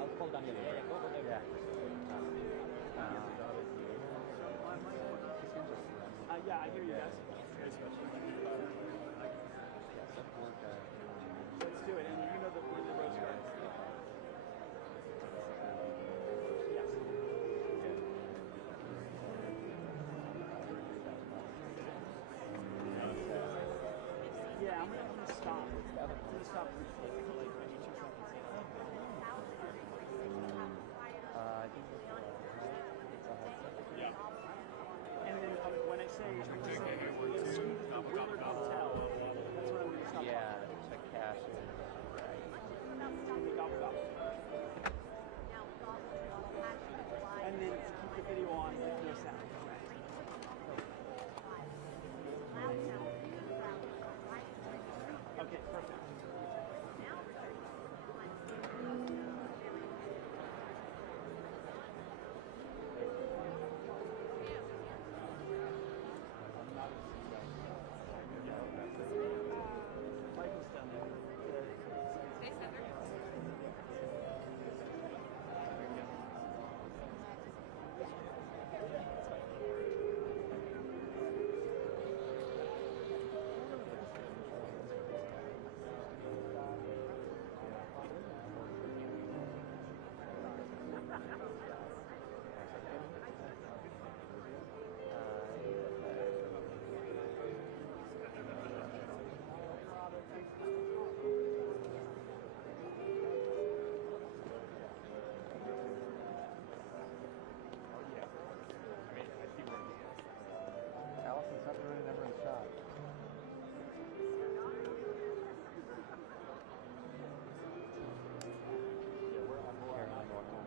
I'll call Daniel. Yeah, go there. Yeah. Yeah, I hear you guys. Let's do it. And you know the Rose Garden. Yes. Yeah, I'm gonna stop. I'm gonna stop briefly for like maybe 2 seconds. I think And then when I say the Willard Hotel, that's what I'm going to stop. yeah, check cash. Right. Gobble, gobble. And then keep the video on with no sound. Okay, perfect. Michael's done it. Stay centered. Allison's not really never in shot. Yeah, we're on board. I'm walking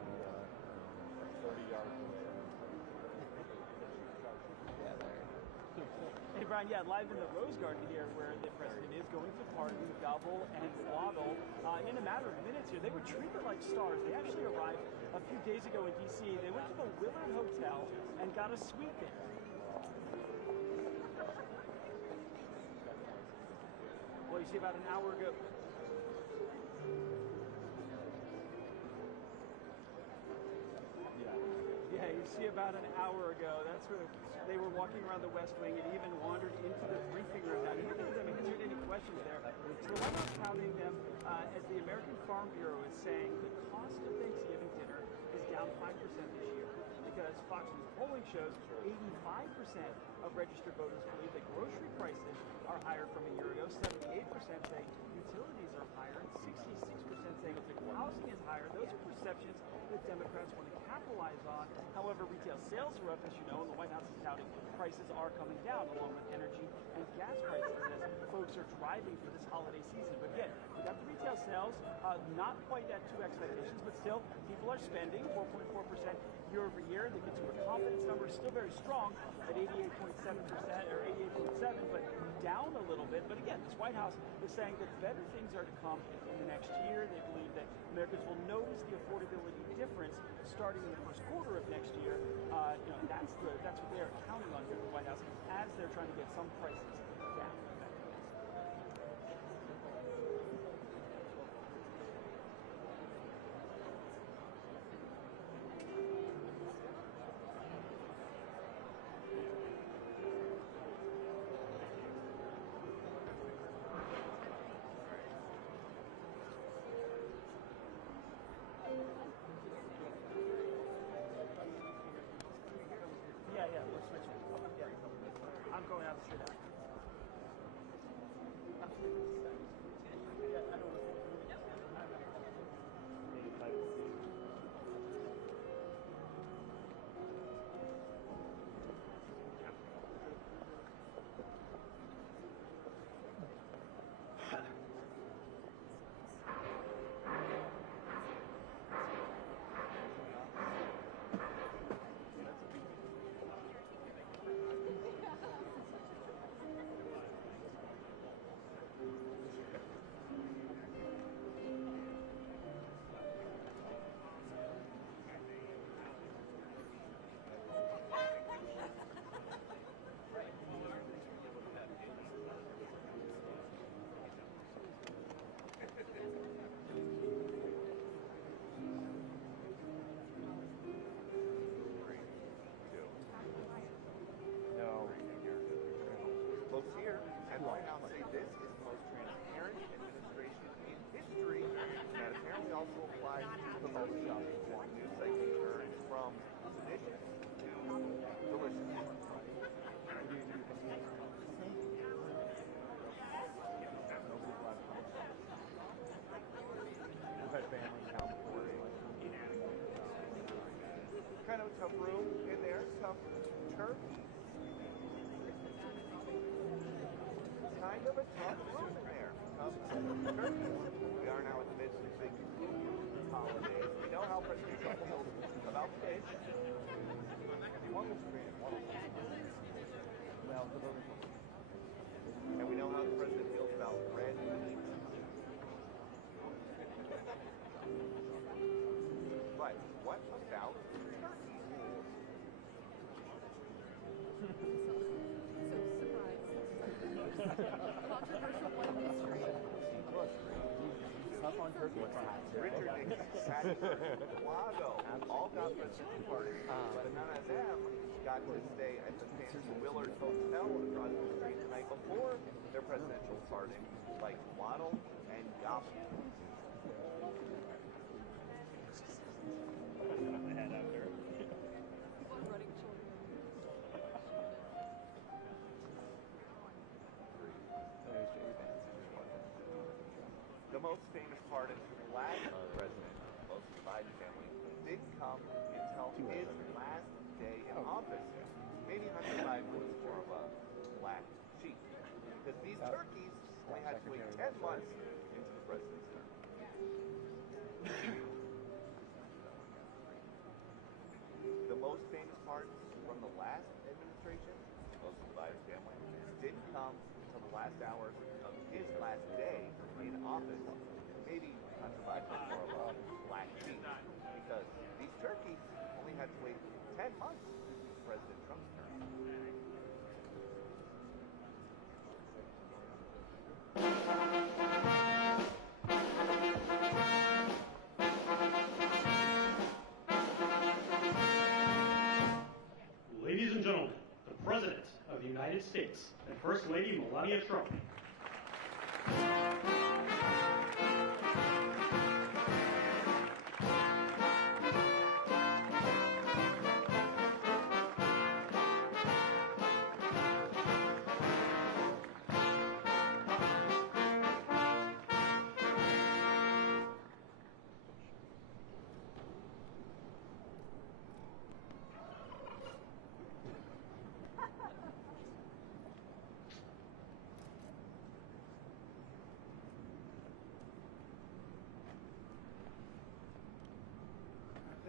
30 yards. Yeah, there. Hey Brian, yeah, live in the Rose Garden here where the president is going to party, gobble, and waddle in a matter of minutes here. They were treated like stars. They actually arrived a few days ago in D.C. They went to the Willard Hotel and got a suite there. Well, you see about an hour ago. Yeah, you see about an hour ago, that's where they were walking around the West Wing and even wandered into the briefing room. Now, neither of them answered any questions there. So the White House touting them as the American Farm Bureau is saying the cost of Thanksgiving dinner is down 5% this year because Fox News polling shows 85% of registered voters believe that grocery prices are higher from a year ago. 78% say utilities are higher, and 66% say housing is higher. Those are perceptions that Democrats want to capitalize on. However, retail sales are up, as you know, and the White House is touting prices are coming down, along with energy and gas prices as folks are driving for this holiday season. But again, we got the retail sales, not quite at 2 expectations, but still, people are spending 4.4% year over year. The consumer confidence number is still very strong at 88.7% or 88.7, but down a little bit. But again, this White House is saying that better things are to come in the next year. They believe that Americans will notice the affordability difference starting in the first quarter of next year. That's what they're counting on here at the White House as they're trying to get some prices down. Yeah, we're switching. Yeah. I'm going out the street now. Yeah, I don't know. Folks here at the White House say this is the most transparent administration in history, and that apparently also applies to the most news cycle turns from seditious to delicious. Kind of a tough room in there, tough turkey. Kind of a tough room in there, tough turkey. We are now in the midst of the big food holidays. We know how President Trump feels about fish. He won this debate in one of them. And we know how the president feels about red meat. But what about turkey? Controversial one history. Tough on turkey. Richard Nixon, Patty Wago, all got presidential pardons, but none of them got to stay at the fancy Willard Hotel across the street the night before their presidential pardon, like Waddle and Gobble. Running children. The most famous pardon for the last president, most of the Biden family, didn't come until his last day in office. Maybe Hunter Biden was more of a black sheep, because these turkeys only had to wait 10 months into the president's term. The most famous pardons from the last administration, most of the Biden family, didn't come until the last hours of his last day in office. Maybe Hunter Biden was more of a black sheep, because these turkeys only had to wait 10 months into President Trump's term. Ladies and gentlemen, the President of the United States and First Lady Melania Trump.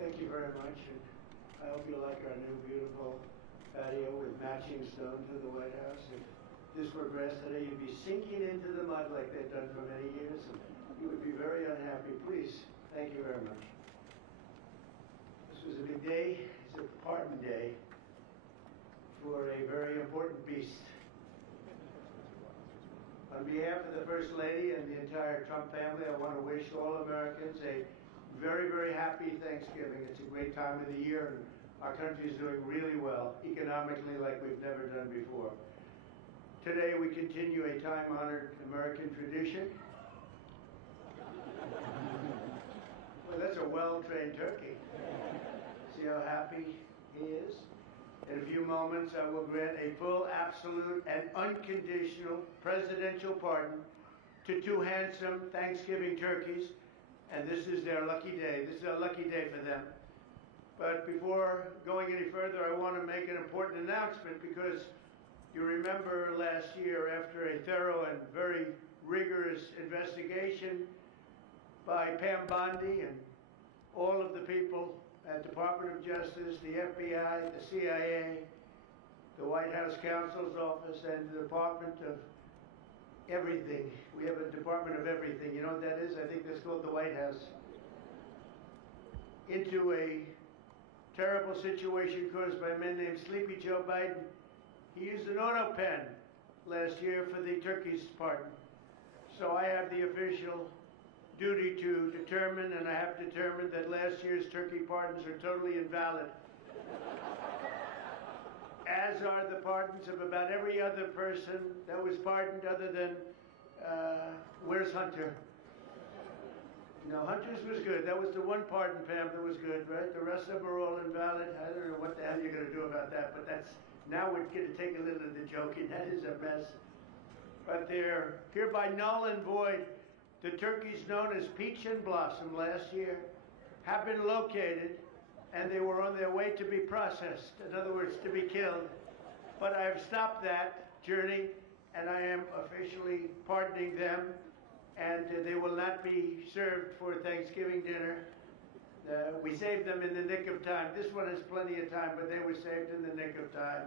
Thank you very much, and I hope you like our new beautiful patio with matching stone to the White House. If this were grass today, you'd be sinking into the mud like they've done for many years, and you would be very unhappy. Please, thank you very much. This was a big day. It's a pardon day for a very important beast. On behalf of the First Lady and the entire Trump family, I want to wish all Americans a very, very happy Thanksgiving. It's a great time of the year, and our country is doing really well, economically, like we've never done before. Today, we continue a time-honored American tradition. Well, that's a well-trained turkey. See how happy he is? In a few moments, I will grant a full, absolute, and unconditional presidential pardon to two handsome Thanksgiving turkeys, and this is their lucky day. This is a lucky day for them. But before going any further, I want to make an important announcement, because you remember last year, after a thorough and very rigorous investigation by Pam Bondi and all of the people at Department of Justice, the FBI, the CIA, the White House Counsel's Office, and the Department of Everything. We have a Department of Everything. You know what that is? I think that's called the White House. Into a terrible situation caused by a man named Sleepy Joe Biden. He used an auto pen last year for the turkey's pardon. So I have the official duty to determine, and I have determined that last year's turkey pardons are totally invalid. As as are the pardons of about every other person that was pardoned other than, where's Hunter? No, Hunter's was good. That was the one pardon, Pam, that was good, right? The rest of them are all invalid. I don't know what the hell you're going to do about that, but that's, now we're going to take a little of the joking. That is a mess. But they're hereby null and void. The turkeys known as Peach and Blossom last year have been located, and they were on their way to be processed. In other words, to be killed. But I have stopped that journey, and I am officially pardoning them, and they will not be served for Thanksgiving dinner. We saved them in the nick of time. This one has plenty of time, but they were saved in the nick of time.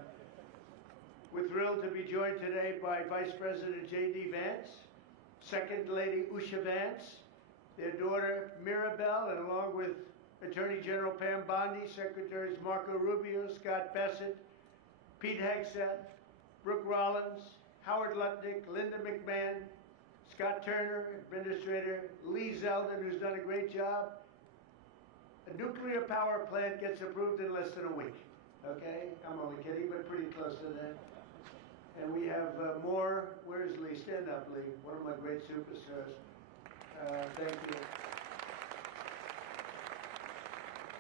We're thrilled to be joined today by Vice President J.D. Vance, Second Lady Usha Vance, their daughter Mirabelle, and along with Attorney General Pam Bondi, Secretaries Marco Rubio, Scott Bessent, Pete Hegseth, Brooke Rollins, Howard Lutnick, Linda McMahon, Scott Turner, Administrator Lee Zeldin, who's done a great job. A nuclear power plant gets approved in less than a week. Okay? I'm only kidding, but pretty close to that. And we have more. Where's Lee? Stand up, Lee. One of my great superstars. Thank you.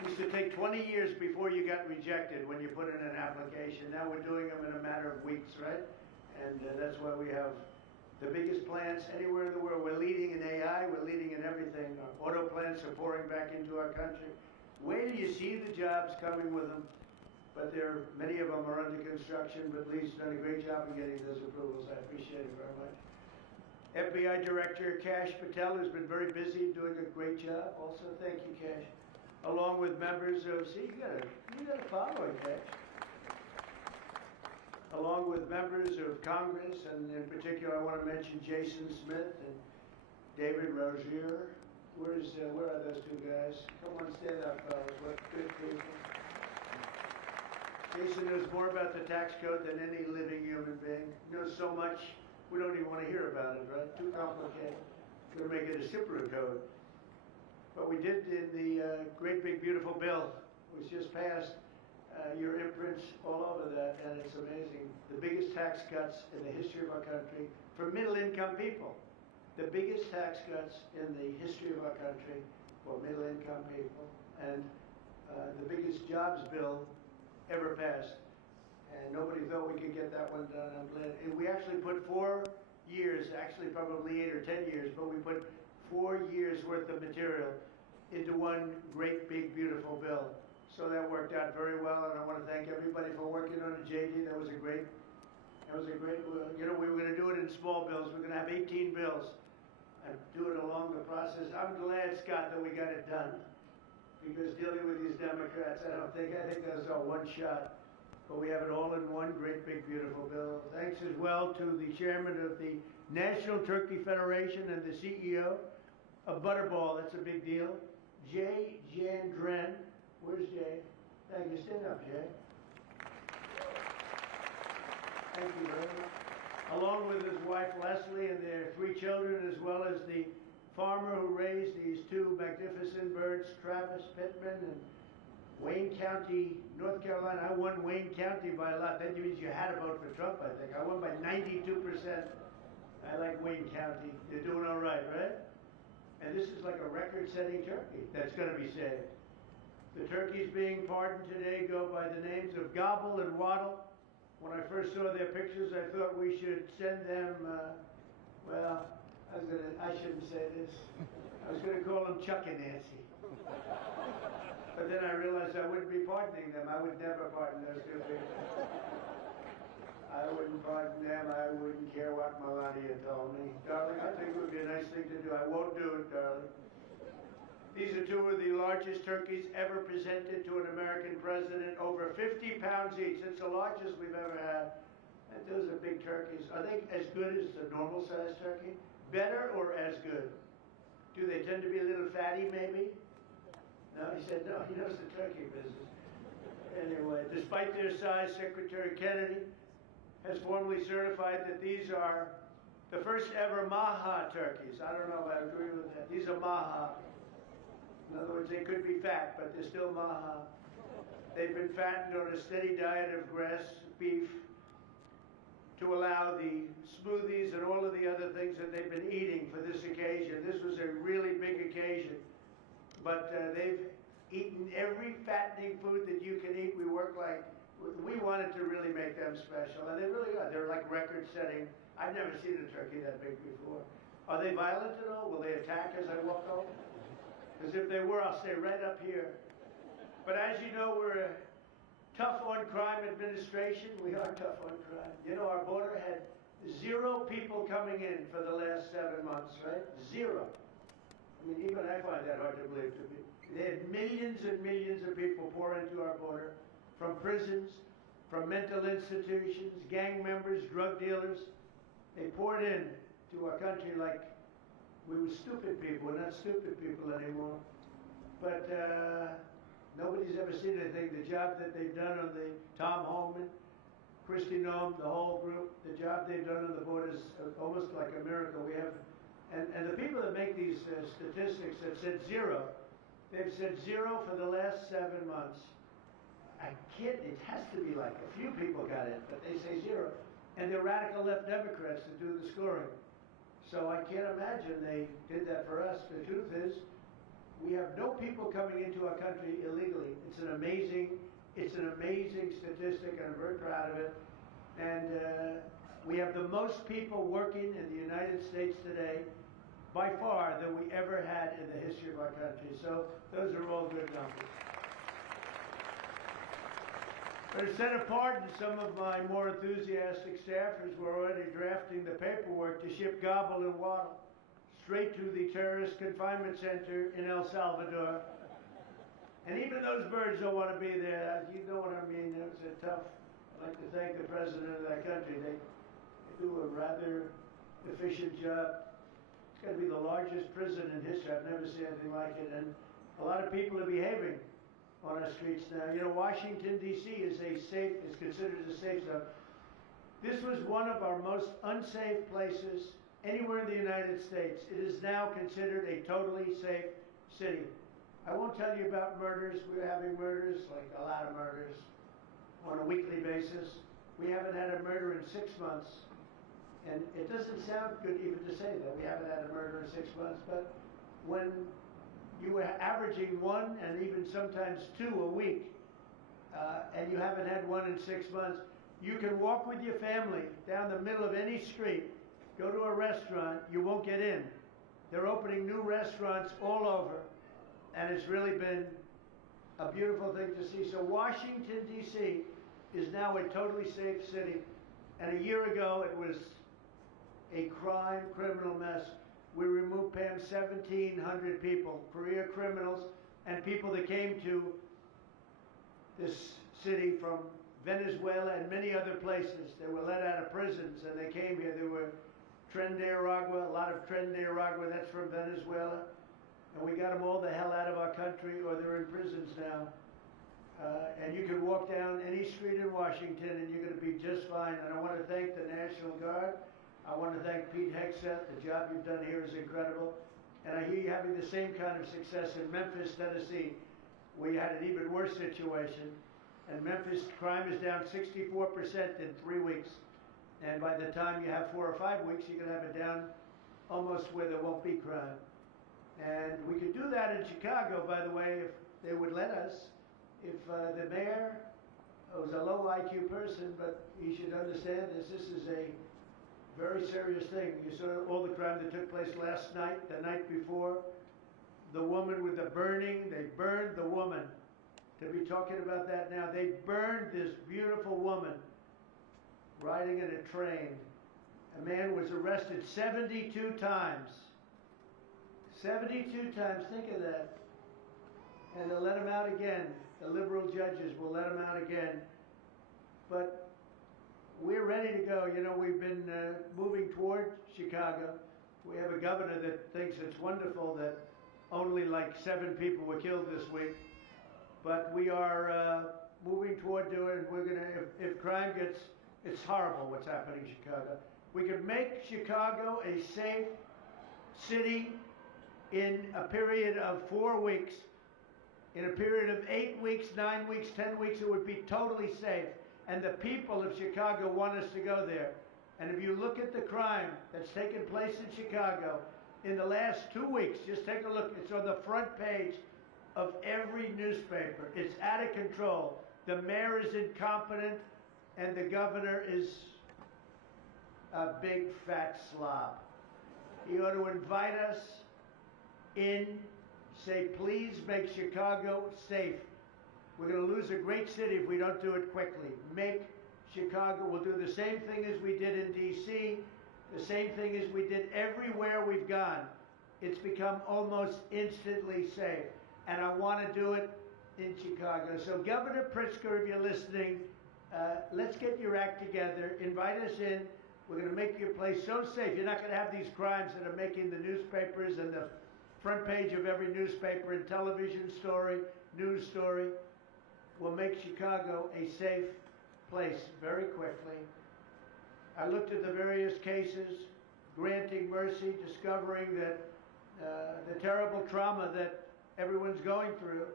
It used to take 20 years before you got rejected when you put in an application. Now we're doing them in a matter of weeks, right? And that's why we have the biggest plants anywhere in the world. We're leading in AI. We're leading in everything. Our auto plants are pouring back into our country. Where do you see the jobs coming with them? But many of them are under construction, but Lee's done a great job in getting those approvals. I appreciate it very much. FBI Director Kash Patel has been very busy doing a great job. Also, thank you, Kash. Along with members of, see, you got a following, Kash. Along with members of Congress, and in particular, I want to mention Jason Smith and David Rozier. Where are those two guys? Come on, stand up, fellas. What good people. Jason knows more about the tax code than any living human being. He knows so much, we don't even want to hear about it, right? Too complicated. We're going to make it a simpler code. But we did in the great big beautiful bill, which just passed, your imprints all over that, and it's amazing. The biggest tax cuts in the history of our country for middle-income people. The biggest tax cuts in the history of our country for middle-income people, and the biggest jobs bill ever passed, and nobody thought we could get that one done. I'm glad. And we actually put 4 years, actually probably 8 or 10 years, but we put 4 years worth of material into one great big beautiful bill. So that worked out very well, and I want to thank everybody for working on it. JD, that was a great. You know, we were going to do it in small bills. We're going to have 18 bills and do it along the process. I'm glad, Scott, that we got it done. Because dealing with these Democrats, I think that was all one shot. But we have it all in one great big beautiful bill. Thanks as well to the chairman of the National Turkey Federation and the CEO of Butterball. That's a big deal. Jay Jandren. Where's Jay? Thank you. Stand up, Jay. Thank you very much. Along with his wife Leslie and their 3 children, as well as the farmer who raised these 2 magnificent birds, Travis Pittman, and Wayne County, North Carolina. I won Wayne County by a lot. That means you had to vote for Trump, I think. I won by 92%. I like Wayne County. They're doing all right, right? And this is like a record-setting turkey that's going to be saved. The turkeys being pardoned today go by the names of Gobble and Waddle. When I first saw their pictures, I thought we should send them, I shouldn't say this. I was going to call them Chuck and Nancy. But then I realized I wouldn't be pardoning them. I would never pardon those 2 people. I wouldn't pardon them. I wouldn't care what Melania told me. Darling, I think it would be a nice thing to do. I won't do it, darling. These are 2 of the largest turkeys ever presented to an American president, over 50 pounds each. It's the largest we've ever had. And those are big turkeys. Are they as good as the normal-sized turkey? Better or as good? Do they tend to be a little fatty, maybe? No, he said no. He knows the turkey business. Anyway, despite their size, Secretary Kennedy has formally certified that these are the first ever Maha turkeys. I don't know if I agree with that. These are Maha. In other words, they could be fat, but they're still Maha. They've been fattened on a steady diet of grass, beef, to allow the smoothies and all of the other things that they've been eating for this occasion. This was a really big occasion. But they've eaten every fattening food that you can eat. We wanted to really make them special, and they really are. They're like record-setting. I've never seen a turkey that big before. Are they violent at all? Will they attack as I walk over? Because if they were, I'll stay right up here. But as you know, we're a tough on crime administration. We are tough on crime. You know, our border had 0 people coming in for the last 7 months, right? 0. I mean, even I find that hard to believe to me. They had millions and millions of people pour into our border from prisons, from mental institutions, gang members, drug dealers. They poured in to our country like we were stupid people. We're not stupid people anymore. But nobody's ever seen anything. The job that they've done on the Tom Holman, Christy Nome, the whole group, the job they've done on the border is almost like a miracle. We have, and the people that make these statistics have said 0. They've said 0 for the last 7 months. I kid, it has to be like a few people got in, but they say 0. And they're radical left Democrats that do the scoring. So I can't imagine they did that for us. The truth is, we have no people coming into our country illegally. It's an amazing statistic, and I'm very proud of it. And we have the most people working in the United States today, by far, than we ever had in the history of our country. So those are all good numbers. But instead of pardon, some of my more enthusiastic staffers were already drafting the paperwork to ship Gobble and Waddle straight to the terrorist confinement center in El Salvador. And even those birds don't want to be there. You know what I mean? It was a tough. I'd like to thank the president of that country. They do a rather efficient job. It's going to be the largest prison in history. I've never seen anything like it. And a lot of people are behaving on our streets now. You know, Washington, D.C. is considered a safe zone. This was one of our most unsafe places anywhere in the United States. It is now considered a totally safe city. I won't tell you about murders. We're having murders, like a lot of murders, on a weekly basis. We haven't had a murder in 6 months. And it doesn't sound good even to say that. We haven't had a murder in 6 months. But when you were averaging 1 and even sometimes 2 a week, and you haven't had 1 in 6 months, you can walk with your family down the middle of any street, go to a restaurant, you won't get in. They're opening new restaurants all over, and it's really been a beautiful thing to see. So Washington, D.C. is now a totally safe city, and a year ago it was a criminal mess. We removed, Pam, 1,700 people, career criminals, and people that came to this city from Venezuela and many other places. They were let out of prisons, and they came here. There were Tren de Aragua, a lot of Tren de Aragua, that's from Venezuela. And we got them all the hell out of our country, or they're in prisons now. And you can walk down any street in Washington, and you're going to be just fine. And I want to thank the National Guard. I want to thank Pete Hegseth. The job you've done here is incredible. And I hear you having the same kind of success in Memphis, Tennessee, where you had an even worse situation. And Memphis crime is down 64% in 3 weeks. And by the time you have 4 or 5 weeks, you're going to have it down almost where there won't be crime. And we could do that in Chicago, by the way, if they would let us. If the mayor was a low IQ person, but he should understand this. This is a very serious thing. You saw all the crime that took place last night, the night before. The woman with the burning, they burned the woman. To be talking about that now, they burned this beautiful woman riding in a train. A man was arrested 72 times. 72 times, think of that. And they'll let him out again. The liberal judges will let him out again. But we're ready to go. You know, we've been moving toward Chicago. We have a governor that thinks it's wonderful that only like 7 people were killed this week. But we are moving toward doing it. We're going to, if crime gets, it's horrible what's happening in Chicago. We could make Chicago a safe city in a period of 4 weeks. in a period of 8 weeks, 9 weeks, 10 weeks, it would be totally safe. And the people of Chicago want us to go there. And if you look at the crime that's taken place in Chicago in the last 2 weeks, just take a look. It's on the front page of every newspaper. It's out of control. The mayor is incompetent, and the governor is a big fat slob. He ought to invite us in, say, please make Chicago safe. We're going to lose a great city if we don't do it quickly. Make Chicago, we'll do the same thing as we did in D.C., the same thing as we did everywhere we've gone. It's become almost instantly safe. And I want to do it in Chicago. So Governor Pritzker, if you're listening, let's get your act together. Invite us in. We're going to make your place so safe. You're not going to have these crimes that are making the newspapers and the front page of every newspaper and television story, news story. We'll make Chicago a safe place very quickly. I looked at the various cases, granting mercy, discovering that the terrible trauma that everyone's going through.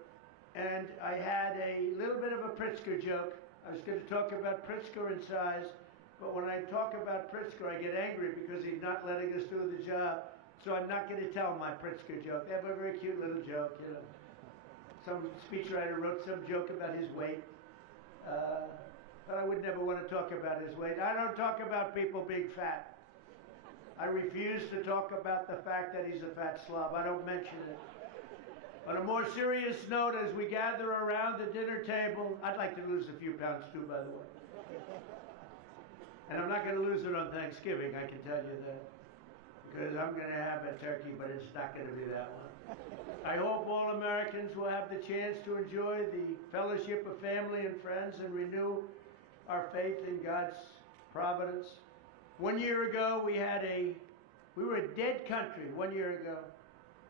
And I had a little bit of a Pritzker joke. I was going to talk about Pritzker in size, but when I talk about Pritzker, I get angry because he's not letting us do the job. So I'm not going to tell my Pritzker joke. They have a very cute little joke, you know. Some speechwriter wrote some joke about his weight. But I would never want to talk about his weight. I don't talk about people being fat. I refuse to talk about the fact that he's a fat slob. I don't mention it. On a more serious note, as we gather around the dinner table, I'd like to lose a few pounds too, by the way. And I'm not going to lose it on Thanksgiving, I can tell you that. Because I'm going to have a turkey, but it's not going to be that one. I hope all Americans will have the chance to enjoy the fellowship of family and friends and renew our faith in God's providence. 1 year ago, we were a dead country 1 year ago.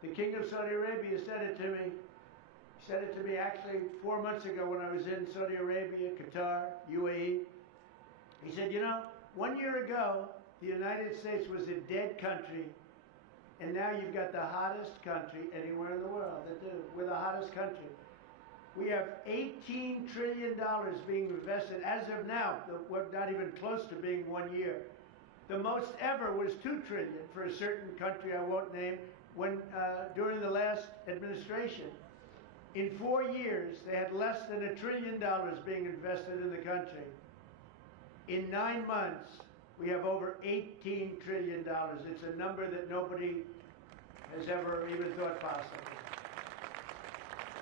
The King of Saudi Arabia said it to me. He said it to me actually 4 months ago when I was in Saudi Arabia, Qatar, UAE. He said, you know, 1 year ago, the United States was a dead country, and now you've got the hottest country anywhere in the world. We're the hottest country. We have $18 trillion being invested as of now. We're not even close to being 1 year. The most ever was $2 trillion for a certain country I won't name during the last administration. In 4 years, they had less than $1 trillion being invested in the country. In 9 months, we have over $18 trillion. It's a number that nobody has ever even thought possible.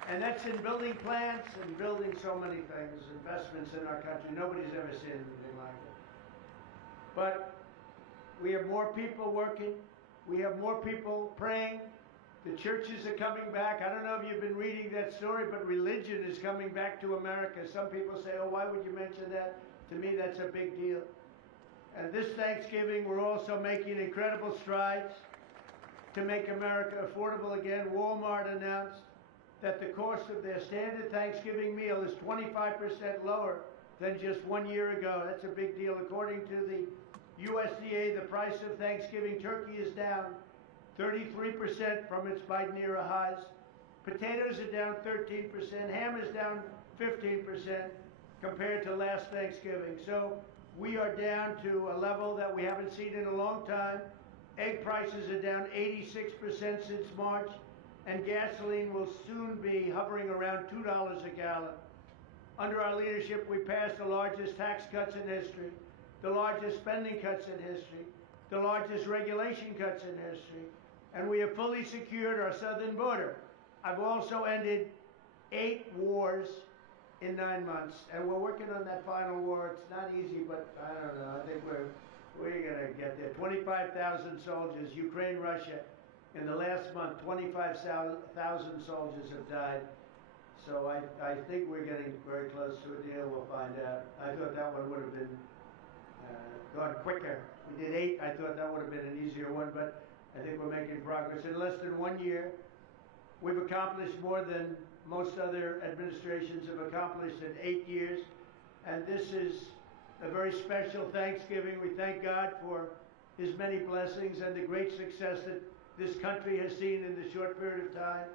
And that's in building plants and building so many things, investments in our country. Nobody's ever seen anything like it. But we have more people working. We have more people praying. The churches are coming back. I don't know if you've been reading that story, but religion is coming back to America. Some people say, oh, why would you mention that? To me, that's a big deal. And this Thanksgiving, we're also making incredible strides to make America affordable again. Walmart announced that the cost of their standard Thanksgiving meal is 25% lower than just 1 year ago. That's a big deal. According to the USDA, the price of Thanksgiving turkey is down 33% from its Biden era highs. Potatoes are down 13%. Ham is down 15% compared to last Thanksgiving. So we are down to a level that we haven't seen in a long time. Egg prices are down 86% since March, and gasoline will soon be hovering around $2 a gallon. Under our leadership, we passed the largest tax cuts in history, the largest spending cuts in history, the largest regulation cuts in history, and we have fully secured our southern border. I've also ended 8 wars in 9 months, and we're working on that final war. It's not easy, but I don't know. I think we're going to get there. 25,000 soldiers, Ukraine, Russia. In the last month, 25,000 soldiers have died. So I think we're getting very close to a deal. We'll find out. I thought that one would have been gone quicker. We did 8. I thought that would have been an easier one, but I think we're making progress. In less than 1 year, we've accomplished more than most other administrations have accomplished in 8 years. And this is a very special Thanksgiving. We thank God for His many blessings and the great success that this country has seen in the short period of time.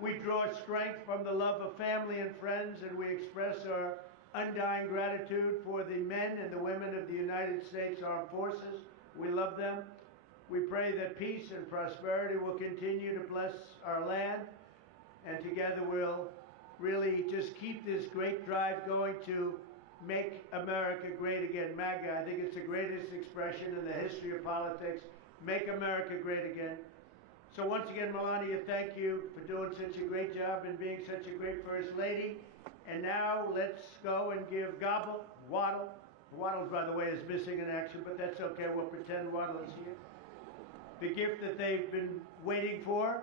We draw strength from the love of family and friends, and we express our undying gratitude for the men and the women of the United States Armed Forces. We love them. We pray that peace and prosperity will continue to bless our land, and together we'll really just keep this great drive going to make America great again. MAGA, I think it's the greatest expression in the history of politics. Make America great again. So once again, Melania, thank you for doing such a great job and being such a great First Lady. And now let's go and give Waddle. Waddles, by the way, is missing in action, but that's okay. We'll pretend Waddle is here. The gift that they've been waiting for.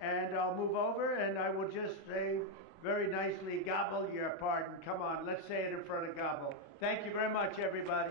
And I'll move over and I will just say very nicely, Gobble your pardon. Come on, let's say it in front of Gobble. Thank you very much, everybody.